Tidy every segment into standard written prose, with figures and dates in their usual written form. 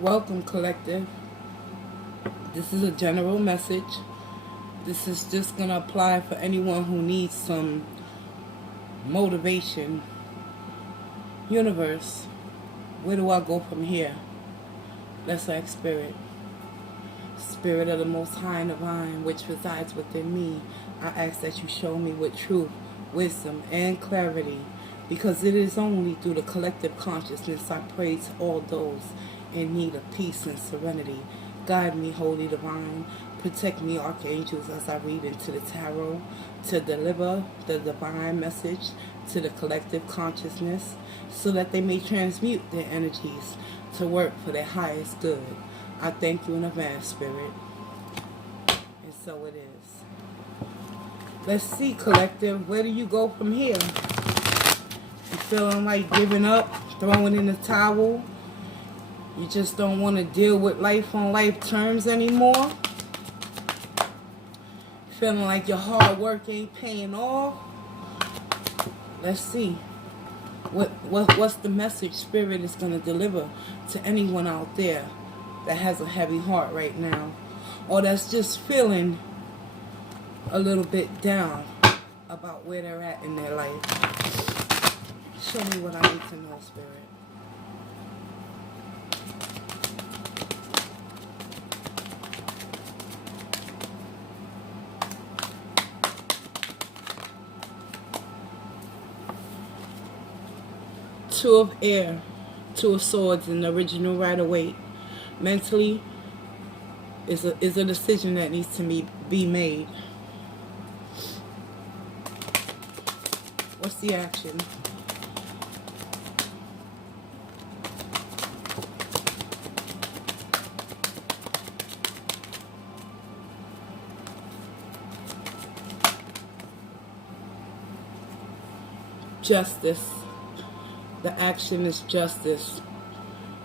Welcome, collective. This is a general message. This is just going to apply for anyone who needs some motivation. Universe, where do I go from here? Let's ask Spirit. Spirit of the Most High and Divine, which resides within me, I ask that you show me with truth, wisdom, and clarity, because it is only through the collective consciousness I pray to all those in need of peace and serenity. Guide me, Holy Divine. Protect me, archangels, as I read into the tarot to deliver the divine message to the collective consciousness so that they may transmute their energies to work for their highest good. I thank you in advance, Spirit. And so it is. Let's see, collective, where do you go from here? You feeling like giving up, throwing in the towel? You just don't want to deal with life on life terms anymore? Feeling like your hard work ain't paying off? Let's see. What's the message Spirit is going to deliver to anyone out there that has a heavy heart right now, or that's just feeling a little bit down about where they're at in their life? Show me what I need to know, Spirit. Two of air, two of swords in the original Rider-Waite. Mentally is a decision that needs to be made. What's the action? Justice. The action is justice.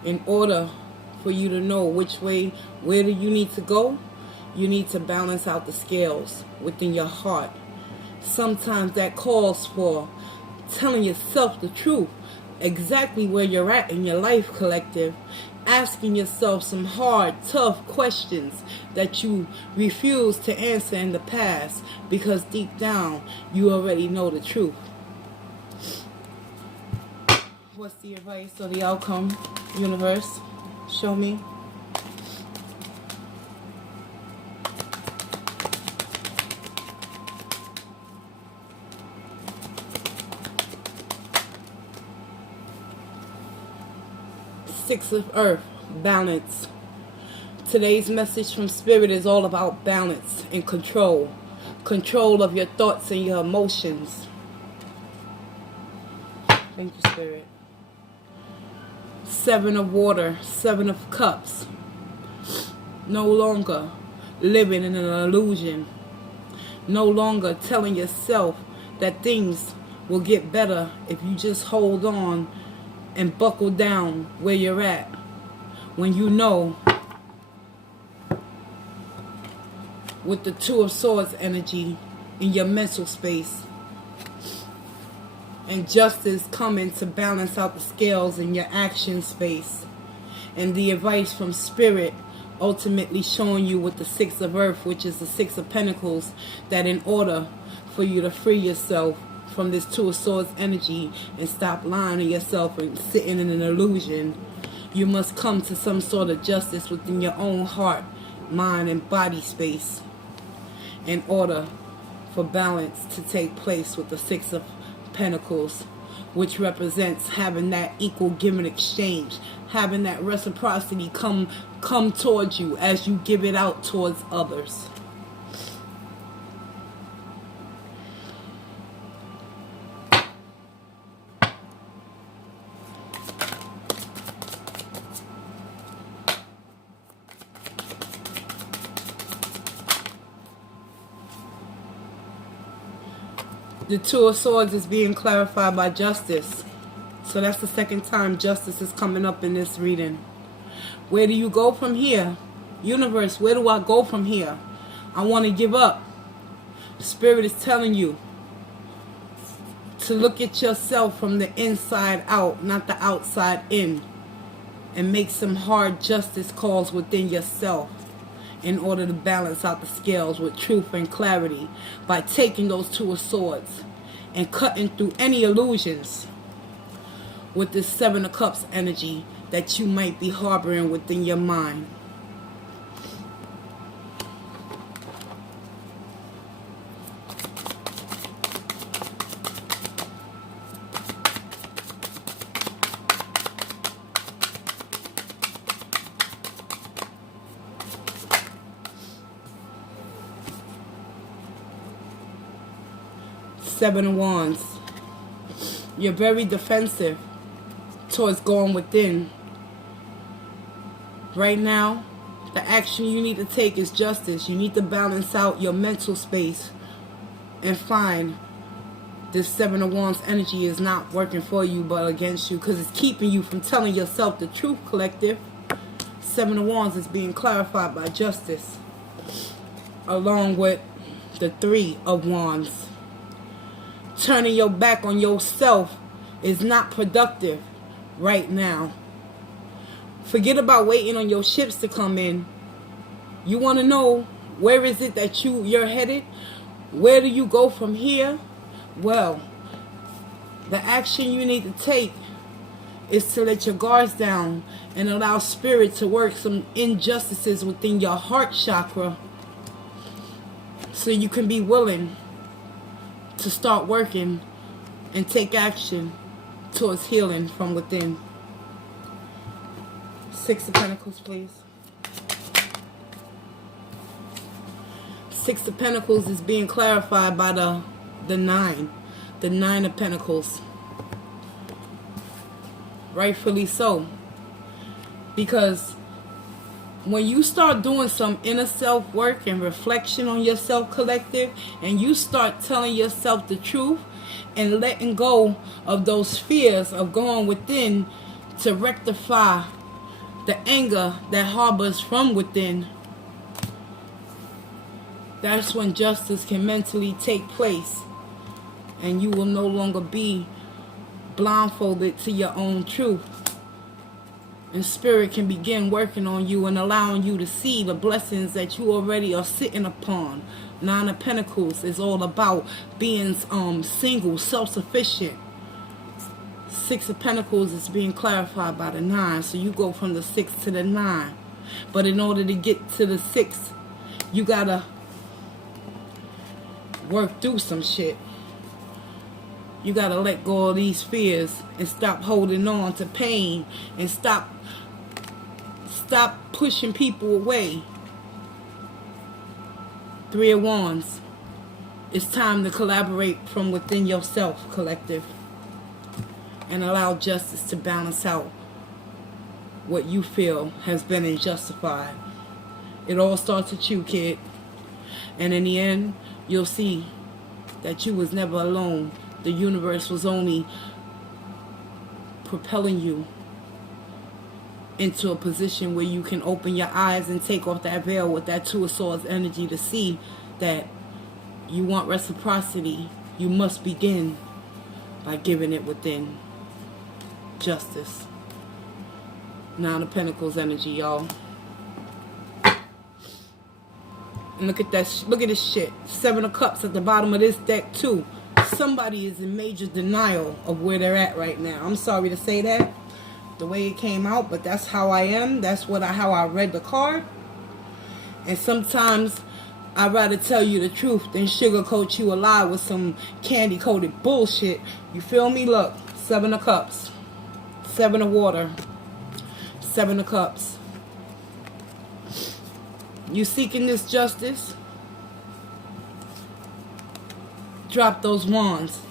In order for you to know where do you need to go, you need to balance out the scales within your heart. Sometimes that calls for telling yourself the truth, exactly where you're at in your life, collective. Asking yourself some hard, tough questions that you refuse to answer in the past because deep down you already know the truth. What's the advice or the outcome, universe? Show me. Six of Earth, balance. Today's message from Spirit is all about balance and control. Control of your thoughts and your emotions. Thank you, Spirit. Seven of water, seven of cups. No longer living in an illusion. No longer telling yourself that things will get better if you just hold on and buckle down where you're at. When you know, with the Two of Swords energy in your mental space, and justice coming to balance out the scales in your action space, and the advice from Spirit ultimately showing you with the Six of Earth, which is the Six of Pentacles, that in order for you to free yourself from this Two of Swords energy and stop lying to yourself and sitting in an illusion, you must come to some sort of justice within your own heart, mind, and body space in order for balance to take place with the Six of Pentacles, which represents having that equal give and exchange, having that reciprocity come towards you as you give it out towards others. The Two of Swords is being clarified by justice. So that's the second time justice is coming up in this reading. Where do you go from here? Universe, where do I go from here? I want to give up. Spirit is telling you to look at yourself from the inside out, not the outside in. and make some hard justice calls within yourself in order to balance out the scales with truth and clarity by taking those two of swords and cutting through any illusions with this Seven of Cups energy that you might be harboring within your mind. Seven of Wands. You're very defensive towards going within. Right now, the action you need to take is justice. You need to balance out your mental space and find this Seven of Wands energy is not working for you but against you, because it's keeping you from telling yourself the truth, collective. Seven of Wands is being clarified by justice, along with the Three of Wands. Turning your back on yourself is not productive right now. Forget about waiting on your ships to come in. You want to know where is it that you're headed? Where do you go from here? Well, the action you need to take is to let your guards down and allow spirit to work some injustices within your heart chakra so you can be willing to start working and take action towards healing from within. Six of Pentacles, please. Six of Pentacles is being clarified by the Nine. The Nine of Pentacles. Rightfully so. Because when you start doing some inner self work and reflection on yourself, collective, and you start telling yourself the truth and letting go of those fears of going within to rectify the anger that harbors from within, that's when justice can mentally take place, and you will no longer be blindfolded to your own truth. And spirit can begin working on you and allowing you to see the blessings that you already are sitting upon. Nine of Pentacles is all about being single, self-sufficient. Six of Pentacles is being clarified by the Nine. So you go from the 6 to the 9. But in order to get to the 6, you gotta work through some shit. You gotta let go of these fears and stop holding on to pain and stop pushing people away. Three of Wands. It's time to collaborate from within yourself, collective, and allow justice to balance out what you feel has been unjustified. It all starts with you, kid. And in the end, you'll see that you was never alone. The universe was only propelling you into a position where you can open your eyes and take off that veil with that Two of Swords energy to see that you want reciprocity. You must begin by giving it within. Justice. Nine of Pentacles energy, y'all. And look at that. Look at this shit. Seven of Cups at the bottom of this deck too. Somebody is in major denial of where they're at right now. I'm sorry to say that, the way it came out, but that's how I am. That's how I read the card. And sometimes I'd rather tell you the truth than sugarcoat you a lie with some candy-coated bullshit. You feel me? Look, Seven of Cups, Seven of Water, Seven of Cups. You seeking this justice? Drop those wands.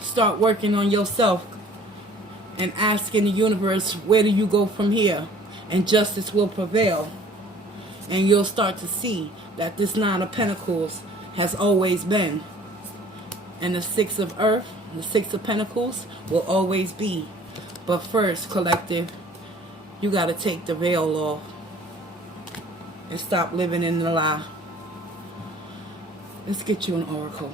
Start working on yourself and asking the universe, where do you go from here? And justice will prevail. And you'll start to see that this Nine of Pentacles has always been. And the Six of Earth, the Six of Pentacles will always be. But first, collective, you got to take the veil off and stop living in the lie. Let's get you an oracle.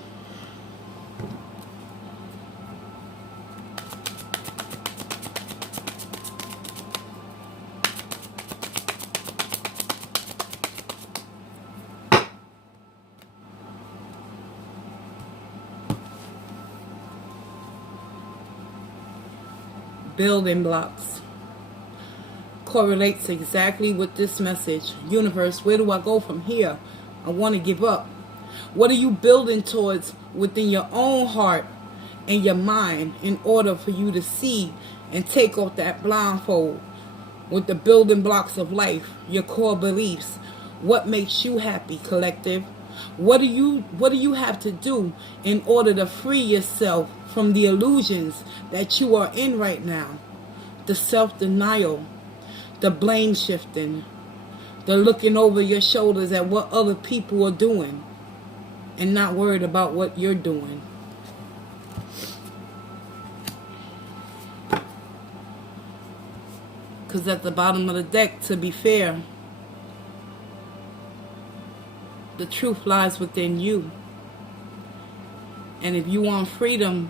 building blocks correlates exactly with this message. Universe, where do I go from here? I want to give up. What are you building towards within your own heart and your mind in order for you to see and take off that blindfold with the building blocks of life, your core beliefs? What makes you happy, collective? What do you have to do in order to free yourself from the illusions that you are in right now? The self-denial, the blame shifting, the looking over your shoulders at what other people are doing and not worried about what you're doing. Because at the bottom of the deck, to be fair, the truth lies within you. And if you want freedom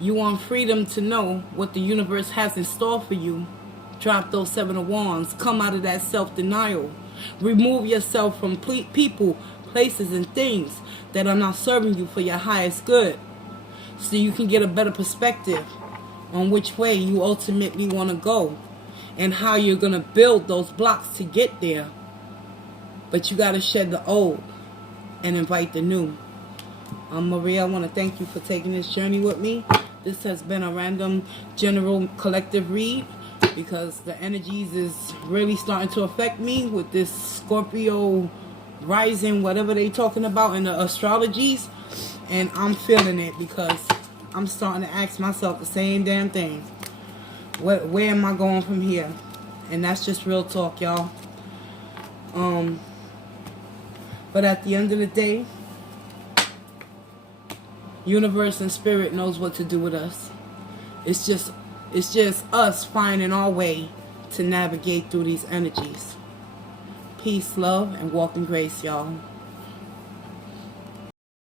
to know what the universe has in store for you, drop those 7 of Wands. Come out of that self-denial. Remove yourself from people, places, and things that are not serving you for your highest good, so you can get a better perspective on which way you ultimately want to go and how you're going to build those blocks to get there. But you got to shed the old and invite the new. I'm Maria. I want to thank you for taking this journey with me. This has been a random general collective read because the energies is really starting to affect me with this Scorpio rising, whatever they talking about in the astrologies. And I'm feeling it because I'm starting to ask myself the same damn thing. Where am I going from here? And that's just real talk, y'all. But at the end of the day, universe and spirit knows what to do with us. It's just us finding our way to navigate through these energies. Peace, love, and walk in grace, y'all.